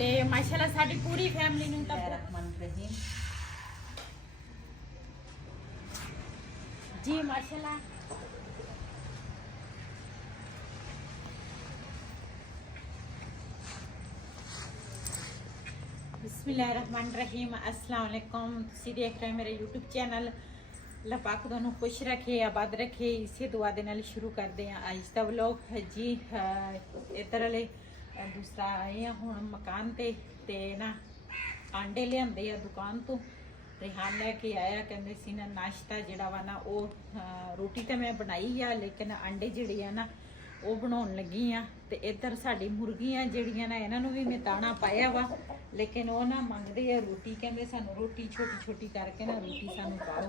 ਤੇ ਮਾਸ਼ਾਅੱਲਾ ਸਾਡੀ ਪੂਰੀ ਫੈਮਿਲੀ ਨੂੰ ਤਾਂ ਜੀ ਮਾਸ਼ਾਅੱਲਾ बिस्मिल्लाहिर्रहमानिर्रहीम अस्सलाम वालेकुम। तुसीं देख रहे मेरे यूट्यूब चैनल। अल्लाह पाक दोनों खुश रखे आबाद रखे इसे दुआ दे नाल शुरू करते हैं आज का व्लॉग जी। इधर वाले दूसरा आए हैं हुण मकान ते ना आंडे लिआंदे आ दुकान तो रिहान लैके आया कहंदे सी ना नाश्ता जिहड़ा वा ना वो रोटी तो मैं बनाई आ लेकिन आंडे जिहड़े आ ना ਉਹ ਬਣਾਉਣ ਲੱਗੀ ਆ। ਤੇ ਇੱਧਰ ਸਾਡੀ ਮੁਰਗੀਆਂ ਜਿਹੜੀਆਂ ਨਾ ਇਹਨਾਂ ਨੂੰ ਵੀ ਮੈਂ ਦਾਣਾ ਪਾਇਆ ਵਾ ਲੇਕਿਨ ਉਹ ਨਾ ਮੰਗਦੇ ਆ ਰੋਟੀ ਕਹਿੰਦੇ ਸਾਨੂੰ ਰੋਟੀ ਛੋਟੀ ਛੋਟੀ ਕਰਕੇ ਨਾ ਰੋਟੀ ਸਾਨੂੰ ਪਾਓ।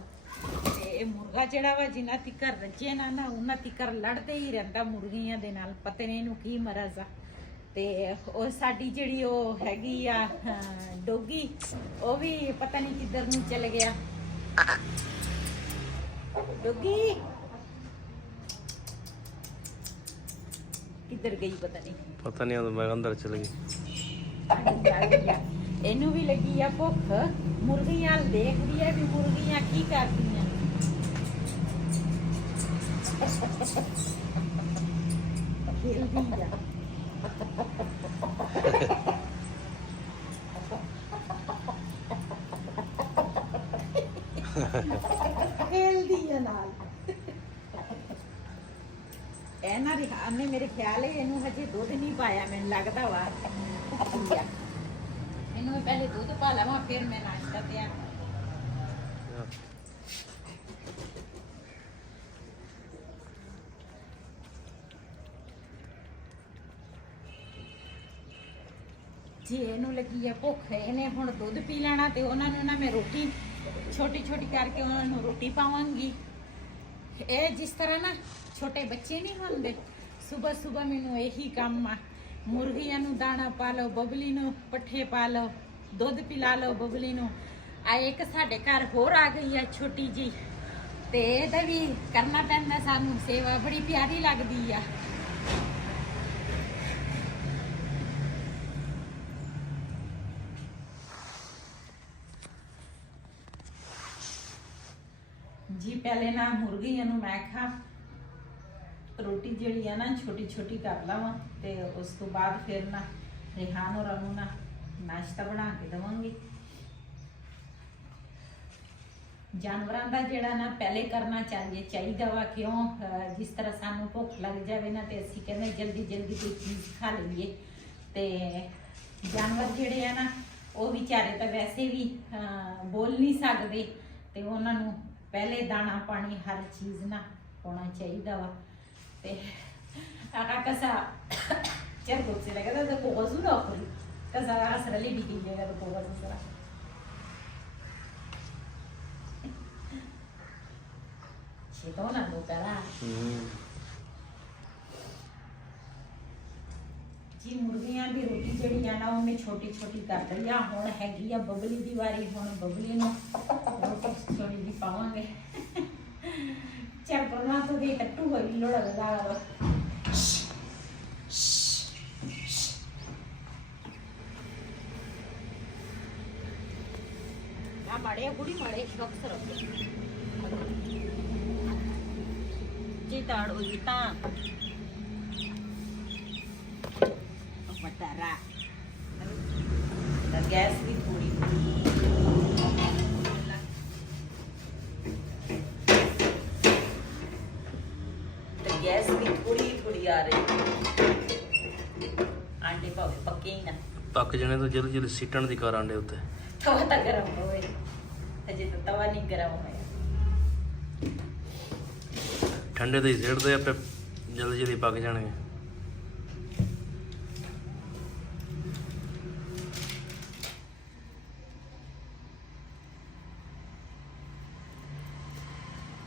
ਤੇ ਇਹ ਮੁਰਗਾ ਜਿਹੜਾ ਵਾ ਜਿੰਨਾ ਤਿੱਕਰ ਰੱਜੇ ਨਾ ਉਹਨਾਂ ਤਿੱਕਰ ਲੜਦੇ ਹੀ ਰਹਿੰਦਾ ਮੁਰਗੀਆਂ ਦੇ ਨਾਲ ਪਤਾ ਨਹੀਂ ਇਹਨੂੰ ਕੀ ਮਰਜ਼ ਆ। ਤੇ ਉਹ ਸਾਡੀ ਜਿਹੜੀ ਉਹ ਹੈਗੀ ਆ ਡੋਗੀ ਉਹ ਵੀ ਪਤਾ ਨਹੀਂ ਕਿੱਧਰ ਨੂੰ ਚਲ ਗਿਆ। ਡੋਗੀ किधर गई पता नहीं मैं अंदर चल गई। इनू भी लगी है भुख मुर्गियां देखदी है भी मुर्गियां की करदियां। खेलदी है खेलदी है नाल ਇਹਨਾਂ ਰਿਹਾਨ ਨੇ ਮੇਰੇ ਖਿਆਲ ਹੈ ਇਹਨੂੰ ਹਜੇ ਦੁੱਧ ਨਹੀਂ ਪਾਇਆ ਮੈਨੂੰ ਲੱਗਦਾ ਵਾ ਇਹਨੂੰ ਪਹਿਲੇ ਦੁੱਧ ਪਾ ਲਵਾਂ ਫਿਰ ਮੈਂ ਨਾਸ਼ਤਾ ਤਿਆਰ ਜੀ। ਇਹਨੂੰ ਲੱਗੀ ਆ ਭੁੱਖ ਇਹਨੇ ਹੁਣ ਦੁੱਧ ਪੀ ਲੈਣਾ ਤੇ ਉਹਨਾਂ ਨੂੰ ਨਾ ਮੈਂ ਰੋਟੀ ਛੋਟੀ ਛੋਟੀ ਕਰਕੇ ਉਹਨਾਂ ਨੂੰ ਰੋਟੀ ਪਾਵਾਂਗੀ। ਇਹ ਜਿਸ ਤਰ੍ਹਾਂ ਨਾ ਛੋਟੇ ਬੱਚੇ ਨਹੀਂ ਹੁੰਦੇ ਸਵੇਰ ਸਵੇਰ ਮੈਨੂੰ ਇਹੀ ਕੰਮ ਆ ਮੁਰਗੀਆਂ ਨੂੰ ਦਾਣਾ ਪਾ ਲਓ ਬਬਲੀ ਨੂੰ ਪੱਠੇ ਪਾ ਲਓ ਦੁੱਧ ਪਿਲਾ ਲਓ ਬਬਲੀ ਨੂੰ। ਆ ਇੱਕ ਸਾਡੇ ਘਰ ਹੋਰ ਆ ਗਈ ਆ ਛੋਟੀ ਜੀ ਤੇ ਇਹਦਾ ਵੀ ਕਰਨਾ ਪੈਂਦਾ ਸਾਨੂੰ ਸੇਵਾ ਬੜੀ ਪਿਆਰੀ ਲੱਗਦੀ ਆ। जी पहले ना मुर्गियां नूं मैं खा रोटी जिहड़ी है ना छोटी छोटी कर लवां ते उस तो बाद फिर ना रिहान होरां नूं ना नाश्ता बना के देवांगी। जानवरां दा जिहड़ा ना पहले करना चाहिए वा क्यों जिस तरह सानूं भुख लग जाए ना ते असीं कहने जल्दी जल्दी कोई चीज़ खा लईए ते जानवर जिहड़े आ ना वो बेचारे तो वैसे भी बोल नहीं सकते ते उन्हां नूं पहले दाना पानी हर चीज़ ना होना चाहिए वा। ते आका कसा चल कुछ से लगा तो कोगस ना करी कसा असरली भी की जगह तो कोगस असरा छेतो ना दो पहला जी। मुर्गियां भी रोटी जड़ी आ ना वो मैं छोटी छोटी कर दी आ। हुण हैगी आ बबली दी वारी हुण बबली नूं रोटी थोड़ी जी पावांगे। चल परमा तो दे टट्टू होई लोड़ा लगा लो आ बड़े बुढ़ी बड़े शौक से रखो जी ताड़ो जी ता मटारा गैस भी थोड़ी गैस भी थोड़ी थोड़ी आ रही। आंडे भावे पक्के ही ना पक जाने तो जल्दी जल्दी सीटन दी कर आंडे उत्ते तवा तो गरम होए अजे तो तवा नहीं गरम होया ठंडे ते सेड़ दे आपे जल्दी जल्दी पक जाणगे।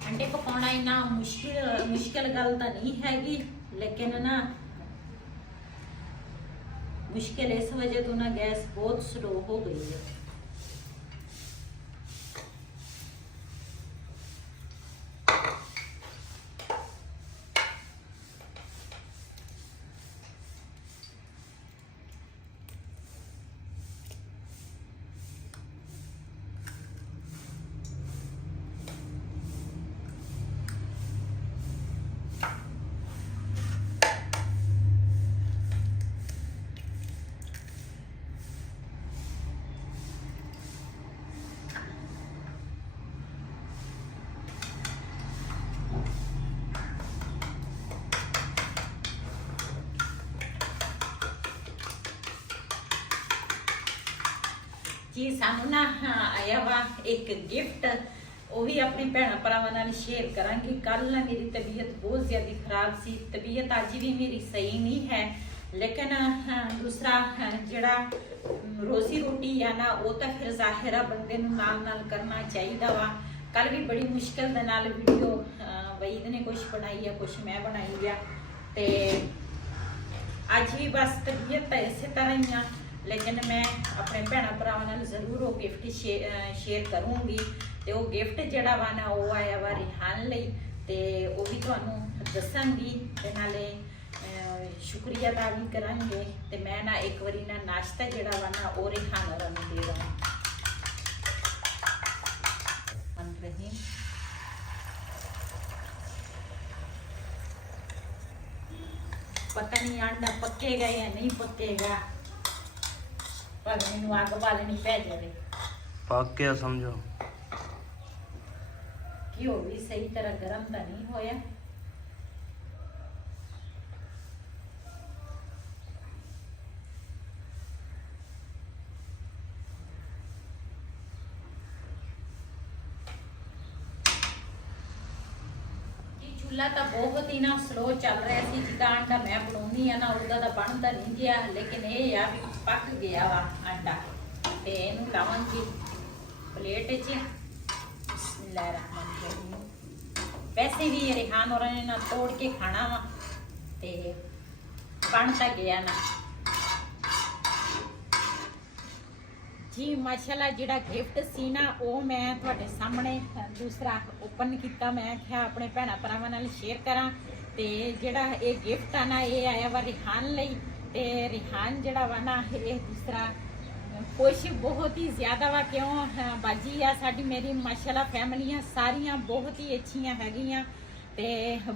अंडे पकाना इन्ना मुश्किल गल तो नहीं हैगी लेकिन ना मुश्किल इस वजह तो ना गैस बहुत स्लो हो गई है। ਜੀ ਸਾਨੂੰ ਨਾ ਆਇਆ ਵਾ ਇੱਕ ਗਿਫਟ, ਉਹ ਵੀ ਆਪਣੇ ਭੈਣਾਂ ਭਰਾਵਾਂ ਨਾਲ ਸ਼ੇਅਰ ਕਰਾਂਗੀ। ਕੱਲ ਨਾ ਮੇਰੀ ਤਬੀਅਤ ਬਹੁਤ ਜ਼ਿਆਦਾ ਖਰਾਬ ਸੀ, ਤਬੀਅਤ ਅੱਜ ਵੀ ਮੇਰੀ ਸਹੀ ਨਹੀਂ ਹੈ, ਲੇਕਿਨ ਦੂਸਰਾ ਜਿਹੜਾ ਰੋਜ਼ੀ ਰੋਟੀ ਆ ਨਾ ਉਹ ਤਾਂ ਫਿਰ ਜ਼ਾਹਿਰ ਆ ਬੰਦੇ ਨੂੰ ਨਾਲ ਨਾਲ ਕਰਨਾ ਚਾਹੀਦਾ ਵਾ। ਕੱਲ ਵੀ ਬੜੀ ਮੁਸ਼ਕਿਲ ਦੇ ਨਾਲ ਵੀਡੀਓ ਵਈਦ ਨੇ ਕੁਝ ਬਣਾਈ ਆ, ਕੁਝ ਮੈਂ ਬਣਾਈ ਆ, ਤੇ ਅੱਜ ਵੀ ਬਸ ਤਬੀਅਤ ਤਾਂ ਇਸੇ ਤਰ੍ਹਾਂ ਹੀ ਆ, ਲੇਕਿਨ ਮੈਂ ਆਪਣੇ ਭੈਣਾਂ ਭਰਾਵਾਂ ਨਾਲ ਜ਼ਰੂਰ ਉਹ ਗਿਫਟ ਸ਼ੇਅਰ ਕਰੂੰਗੀ। ਤੇ ਉਹ ਗਿਫਟ ਜਿਹੜਾ ਵਾ ਨਾ ਉਹ ਆਇਆ ਵਾ ਰਿਹਾਨ ਲਈ, ਤੇ ਉਹ ਵੀ ਤੁਹਾਨੂੰ ਦੱਸਾਂਗੀ ਤੇ ਨਾਲੇ ਸ਼ੁਕਰੀਆ ਅਦਾ ਵੀ ਕਰਾਂਗੇ। ਤੇ ਮੈਂ ਨਾ ਇੱਕ ਵਾਰੀ ਨਾ ਨਾਸ਼ਤਾ ਜਿਹੜਾ ਵਾ ਨਾ ਉਹ ਰਿਹਾਨ ਹੋਰਾਂ ਨੂੰ ਦੇ ਦਵਾਂ। पता नहीं अंडा पकेगा या नहीं पकेगा, पर मैनू अग बालनी पै जाए। पक गया समझो। घ्यो भी सही तरह गर्म तो नहीं होया। चूल्हा तो बहुत ही ना स्लो चल रहा है, जिदा अंडा मैं बनाऊनी है ना उदा तो बनता नहीं गया, लेकिन ये आ भी पक गया वा अंडा। ते इनू लावांगी प्लेट च। बिस्मिल्लाहिर्रहमानिर्रहीम। वैसे भी रिहान और ने ना तोड़ के खाना वा, ते बनता गया ना जी। माशाल्लाह जिहड़ा गिफ्ट सी ना वो मैं तुहाडे सामने दूसरा ओपन किया। मैं आख्या अपने भैणां भरावां नाल शेयर करां। ते जिहड़ा ये गिफ्ट आ ना ये आया वा रिहान लई, ते रिहान जिहड़ा वा ना ये दूसरा खुश बहुत ही ज़्यादा वा। क्यों बाजी आ साडी मेरी माशाल्लाह फैमिलियां सारियां बहुत ही अच्छियां हैगियां, ते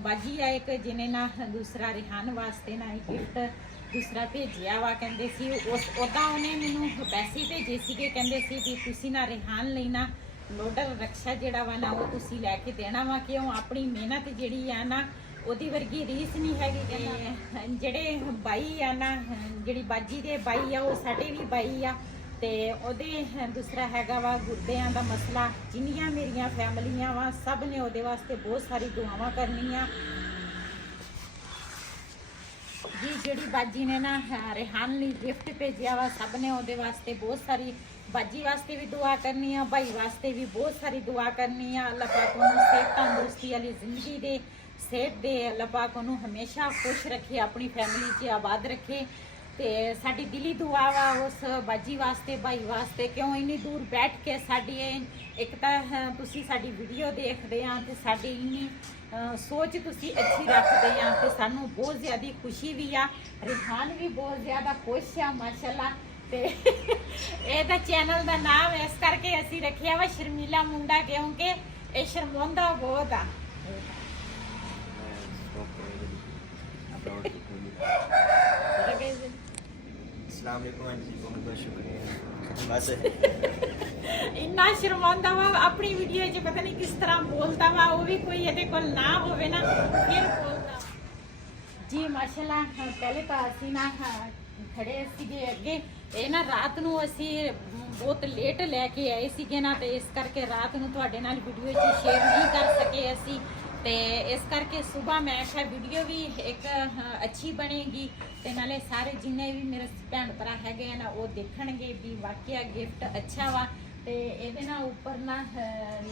बाजी आ एक जिन्हें ना दूसरा रिहान वास्ते ना गिफ्ट दूसरा भेजिया वा। कहंदे सी उस उदा उन्हें मैनू पैसे भेजे सीगे, कहंदे सी भी तुसी ना रिहान लई ना लोडर रक्षा जिहड़ा वा ना वो तुसी लैके देना वा। क्यों अपनी मेहनत जिहड़ी आ ना ओदी वर्गी रीस नहीं हैगी। जिहड़े बाई आ ना जिहड़ी बाजी दे बाई आ वो साडे भी बाई आ, ते ओदे दूसरा हैगा वा गुर्दियां दा मसला। जिन्नियां मेरियां फैमिलियां वा सब ने ओदे वास्ते बहुत सारी दुआवां करनियां जी। जिहड़ी बाजी ने ना रिहान लई गिफ्ट भेजिया वा सब ने ओदे वास्ते बहुत सारी, बाजी वास्ते भी दुआ करनी है, भाई वास्ते भी बहुत सारी दुआ करनी है। अल्लाह पाक उन्हें सेहत तंदुरुस्ती वाली जिंदगी दे, सेहत दे। अल्लाह पाक उन्हें हमेशा खुश रखे, अपनी फैमिली च आबाद रखे। ते साडी दिली दुआ वा उस बाजी वास्ते, भाई वास्ते। क्यों इन्नी दूर बैठ के साडी एक तां तुसी साडी वीडियो देखदे आ ते साडी इन्नी सोच तुसी अच्छी रखदे आ, ते सानू बहुत ज़्यादा खुशी भी आ। रिहान भी बहुत ज़्यादा खुश आ माशाल्लाह। ते ਇਹਦਾ ਚੈਨਲ ਦਾ ਨਾਮ ਇਸ ਕਰਕੇ ਅਸੀਂ ਰੱਖਿਆ ਵਾ ਸ਼ਰਮੀਲਾ ਮੁੰਡਾ, ਕਿਉਂਕਿ ਇਹ ਸ਼ਰਮਾਉਂਦਾ ਬਹੁਤ ਆ। अस्सलाम वालेकुम आंटी, बहुत बहुत शुक्रिया। बस ਇੰਨਾ ਸ਼ਰਮਾਉਂਦਾ ਵਾ ਆਪਣੀ ਵੀਡੀਓ 'ਚ, ਪਤਾ ਨਹੀਂ ਕਿਸ ਤਰ੍ਹਾਂ ਬੋਲਦਾ ਵਾ। ਉਹ ਵੀ ਕੋਈ ਇਹਦੇ ਕੋਲ ਨਾ ਹੋਵੇ ਨਾ ਫਿਰ ਬੋਲਦਾ ਜੀ ਮਾਸ਼ਾਅੱਲਾ। ਪਹਿਲੇ ਤਾਂ ਅਸੀਂ ਨਾ ਖੜੇ ਸੀਗੇ ਅੱਗੇ, ਇਹ ਨਾ ਰਾਤ ਨੂੰ ਅਸੀਂ ਬਹੁਤ ਲੇਟ ਲੈ ਕੇ ਆਏ ਸੀਗੇ ਨਾ, ਤੇ ਇਸ ਕਰਕੇ ਰਾਤ ਨੂੰ ਤੁਹਾਡੇ ਨਾਲ ਵੀਡੀਓ 'ਚ ਸ਼ੇਅਰ ਨਹੀਂ ਕਰ ਸਕੇ ਅਸੀਂ। ਤੇ ਇਸ ਕਰਕੇ ਸਵੇਰ ਮੈਂ ਆਖਿਆ ਵੀਡੀਓ ਵੀ ਇੱਕ ਅੱਛੀ ਬਣੇਗੀ, ਤੇ ਨਾਲੇ ਸਾਰੇ ਜਿੰਨੇ ਵੀ ਮੇਰੇ ਭੈਣ ਭਰਾ ਹੈਗੇ ਆ ਨਾ ਉਹ ਦੇਖਣਗੇ ਵੀ ਵਾਕਿਆ ਗਿਫਟ ਅੱਛਾ ਵਾ। ਤੇ ਇਹਦੇ ਨਾਲ ਉੱਪਰ ਨਾ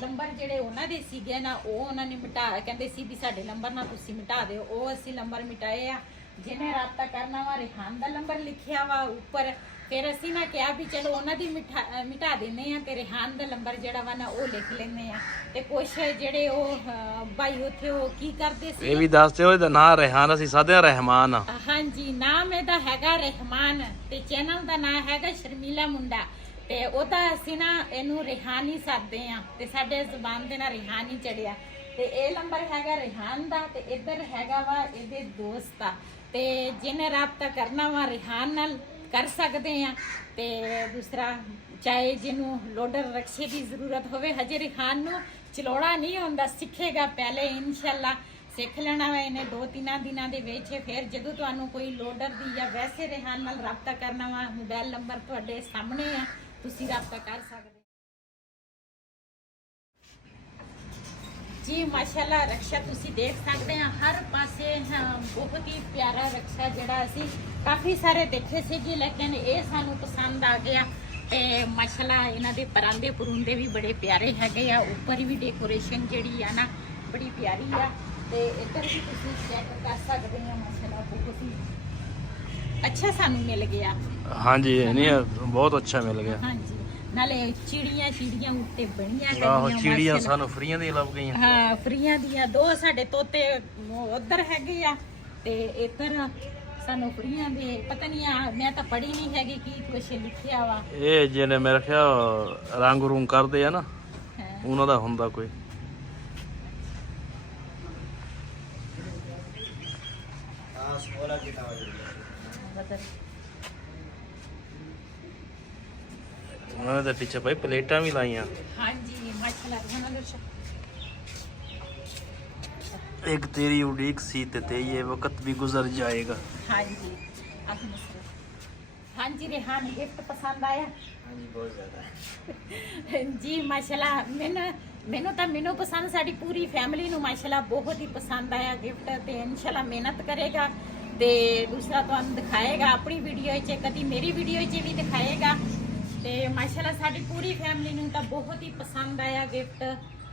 ਨੰਬਰ ਜਿਹੜੇ ਉਹਨਾਂ ਦੇ ਸੀਗੇ ਨਾ ਉਹ ਉਹਨਾਂ ਨੇ ਮਿਟਾ, ਕਹਿੰਦੇ ਸੀ ਵੀ ਸਾਡੇ ਨੰਬਰ ਨਾ ਤੁਸੀਂ ਮਿਟਾ ਦਿਓ। ਉਹ ਅਸੀਂ ਨੰਬਰ ਮਿਟਾਏ ਆ। ਜਿਹਨੇ ਰਾਬਤਾ ਕਰਨਾ ਵਾ ਰਿਹਾਨ ਦਾ ਨੰਬਰ ਲਿਖਿਆ ਵਾ ਉੱਪਰ। ਫਿਰ ਅਸੀਂ ਨਾ ਕਿਹਾ ਵੀ ਚਲੋ ਉਹਨਾਂ ਦੀ ਮਿਟਾ ਦਿੰਦੇ ਆ, ਤੇ ਰਿਹਾਨ ਦਾ ਨੰਬਰ ਜਿਹੜਾ ਵਾ ਨਾ ਉਹ ਲਿਖ ਲੈਂਦੇ ਆ। ਤੇ ਕੁਛ ਜਿਹੜੇ ਉਹ ਭਾਈ ਉੱਥੇ ਉਹ ਕੀ ਕਰਦੇ ਸੀ ਇਹ ਵੀ ਦੱਸ ਦਿਓ। ਇਹਦਾ ਨਾਮ ਰਿਹਾਨ, ਅਸੀਂ ਸਾਦਿਆ ਰਹਿਮਾਨ ਆ। ਹਾਂਜੀ, ਨਾਮ ਇਹਦਾ ਹੈਗਾ ਰਹਿਮਾਨ, ਤੇ ਚੈਨਲ ਦਾ ਨਾਮ ਹੈਗਾ ਸ਼ਰਮੀਲਾ ਮੁੰਡਾ। ਤੇ ਉਹਦਾ ਅਸੀਂ ਨਾ ਇਹਨੂੰ ਰਿਹਾਨ ਹੀ ਸਾਦੇ ਆ, ਤੇ ਸਾਡੇ ਜ਼ੁਬਾਨ ਦੇ ਨਾਲ ਰਿਹਾਨ ਹੀ ਚੜਿਆ। ਤੇ ਇਹ ਨੰਬਰ ਹੈਗਾ ਰਿਹਾਨ ਦਾ, ਤੇ ਇੱਧਰ ਹੈਗਾ ਵਾ ਇਹਦੇ ਦੋਸਤ ਦਾ। ਤੇ ਜਿਹਨੇ ਰਾਬਤਾ ਕਰਨਾ ਵਾ ਰਿਹਾਨ ਨਾਲ ਕਰ ਸਕਦੇ ਆ। ਤੇ ਦੂਸਰਾ ਚਾਹੇ ਜਿਹਨੂੰ ਲੋਡਰ ਰਕਸ਼ੇ ਦੀ ਜ਼ਰੂਰਤ ਹੋਵੇ, ਹਜੇ ਰਿਹਾਨ ਨੂੰ ਚਲਾਉਣਾ ਨਹੀਂ ਆਉਂਦਾ, ਸਿੱਖੇਗਾ ਪਹਿਲੇ ਇਨਸ਼ਾਅੱਲਾ, ਸਿੱਖ ਲੈਣਾ ਵਾ ਇਹਨੇ 2-3 ਦਿਨਾਂ ਦੇ ਵਿੱਚ। ਫਿਰ ਜਦੋਂ ਤੁਹਾਨੂੰ ਕੋਈ ਲੋਡਰ ਦੀ ਜਾਂ ਵੈਸੇ ਰਿਹਾਨ ਨਾਲ ਰਾਬਤਾ ਕਰਨਾ ਵਾ, ਮੋਬਾਈਲ ਨੰਬਰ ਤੁਹਾਡੇ ਸਾਹਮਣੇ ਆ, ਤੁਸੀਂ ਰਾਬਤਾ ਕਰ ਸਕਦੇ ਜੀ। ਮਾਸ਼ਾਅੱਲਾ ਰਕਸ਼ਾ ਤੁਸੀਂ ਦੇਖ ਸਕਦੇ ਆ ਹਰ ਪਾਸੇ ਬਹੁਤ ਹੀ ਪਿਆਰਾ ਰਕਸ਼ਾ ਜਿਹੜਾ ਅਸੀਂ ਕਾਫੀ ਸਾਰੇ ਦੇਖੇ ਸੀਗੇ, ਲੇਕਿਨ ਇਹ ਸਾਨੂੰ ਪਸੰਦ ਆ ਗਿਆ। ਤੇ ਮਾਸ਼ਾਅੱਲਾ ਇਹਨਾਂ ਦੇ ਪਰਾਂਦੇ ਪਰੂੰਦੇ ਵੀ ਬੜੇ ਪਿਆਰੇ ਹੈਗੇ ਆ, ਉੱਪਰ ਵੀ ਡੈਕੋਰੇਸ਼ਨ ਜਿਹੜੀ ਆ ਨਾ ਬੜੀ ਪਿਆਰੀ ਆ। ਤੇ ਇੱਧਰ ਵੀ ਤੁਸੀਂ ਚੈੱਕ ਕਰ ਸਕਦੇ ਆ, ਮਾਸ਼ਾਅੱਲਾ ਬਹੁਤ ਹੀ ਅੱਛਾ ਸਾਨੂੰ ਮਿਲ ਗਿਆ। ਹਾਂਜੀ ਨਹੀਂ ਬਹੁਤ ਅੱਛਾ ਮਿਲ ਗਿਆ। ਹਾਂਜੀ ਨਾਲੇ ਚਿੜੀਆਂ ਉੱਤੇ ਬਣੀਆਂ ਆਹੋ ਚਿੜੀਆਂ ਮਾਸ਼ਾਅੱਲਾ। ਸਾਨੂੰ ਫਰੀਆਂ ਦੀਆਂ ਲੱਭ ਗਈਆਂ। ਹਾਂ ਫਰੀਆਂ ਦੀਆਂ ਦੋ ਸਾਡੇ ਤੋਤੇ ਉਧਰ ਹੈਗੇ ਆ ਤੇ ਇੱਧਰ ਸਾਨੂੰ ਫਰੀਆਂ ਦੇ ਪਤਾ ਨਹੀਂ ਆ, ਮੈਂ ਤਾਂ ਪੜ੍ਹੀ ਨਹੀਂ ਹੈਗੀ ਕੀ ਕੁਛ ਲਿਖਿਆ ਵਾ। ਇਹ ਜਿਹਨੇ ਮੇਰੇ ਖਿਆਲ ਰੰਗ ਰੂੰਗ ਕਰਦੇ ਆ ਨਾ, ਹਾਂ। ਉਹਨਾਂ ਦਾ ਹੁੰਦਾ ਕੋਈ। हाँ सोलह की था ਉਹਨਾਂ ਦੇ ਪਿੱਛੇ ਭਾਈ ਪਲੇਟਾਂ ਵੀ ਲਾਈਆਂ। ਹਾਂਜੀ ਮਾਸ਼ਾਅੱਲਾ ਉਹਨਾਂ ਦੇ ਇੱਕ ਤੇਰੀ ਉਡੀਕ ਸੀ ਤੇ ਇਹ ਵਕਤ ਵੀ ਗੁਜ਼ਰ ਜਾਏਗਾ। ਹਾਂਜੀ ਹਾਂਜੀ रेहान गिफ्ट पसंद आया? हाँ जी बहुत ज़्यादा। जी माशाल्लाह मैनू पसंद साड़ी पूरी फैमिली नू माशाल्लाह बहुत ही पसंद आया गिफ्ट। ते इंशाल्लाह मेहनत करेगा ते दूसरा तुहानू दिखाएगा अपनी वीडियो च, कदी मेरी वीडियो च भी दिखाएगा। ते माशाल्लाह साड़ी पूरी फैमिली नू तां बहुत ही पसंद आया गिफ्ट।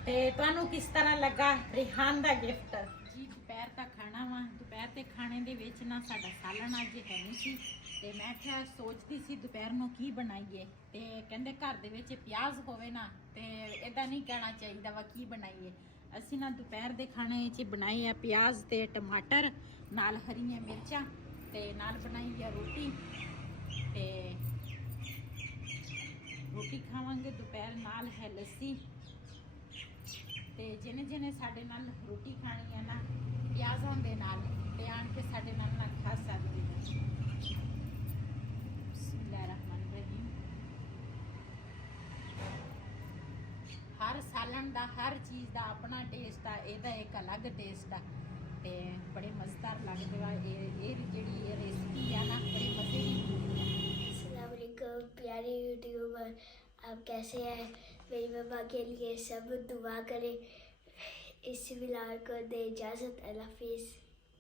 ते तुहानू किस तरह लगा रेहान दा गिफ्ट? जी दोपहर का खाना वा, दोपहर के खाने दे विच ना साडा सालन अज है नहीं सी ते मैं क्या सोचती सी दोपहर नू की बनाइए, ते कहंदे घर दे विच प्याज होवे ना ते इदां नहीं कहना चाहिदा वा की बनाइए। असीं ना दोपहर दे खाने च बनाए आ प्याज ते टमाटर नाल हरियां मिर्चां ते नाल बनाई आ रोटी। ते रोटी खावांगे दोपहर, नाल है लस्सी। ते जिन्हें जिन्हें साडे नाल रोटी खानी है ना प्याजां दे नाल ते आण के साडे नाल ना खा सकदे ने। बिस्मिल्लाहिर्रहमानिर्रहीम। हर सालन दा हर चीज़ दा अपना टेस्ट आ, एदा एक अलग टेस्ट आ ते बड़े मज़ेदार लगदे वा। ये जेहड़ी रेसिपी आ ना बड़ी मज़े दी। अस्सलाम वालेकुम प्यारे यूट्यूबर, आप कैसे हैं? मेरी मम्मा के लिए सब दुआ करें। इस व्लॉग को दे इजाज़त, अल्लाह हाफिज़।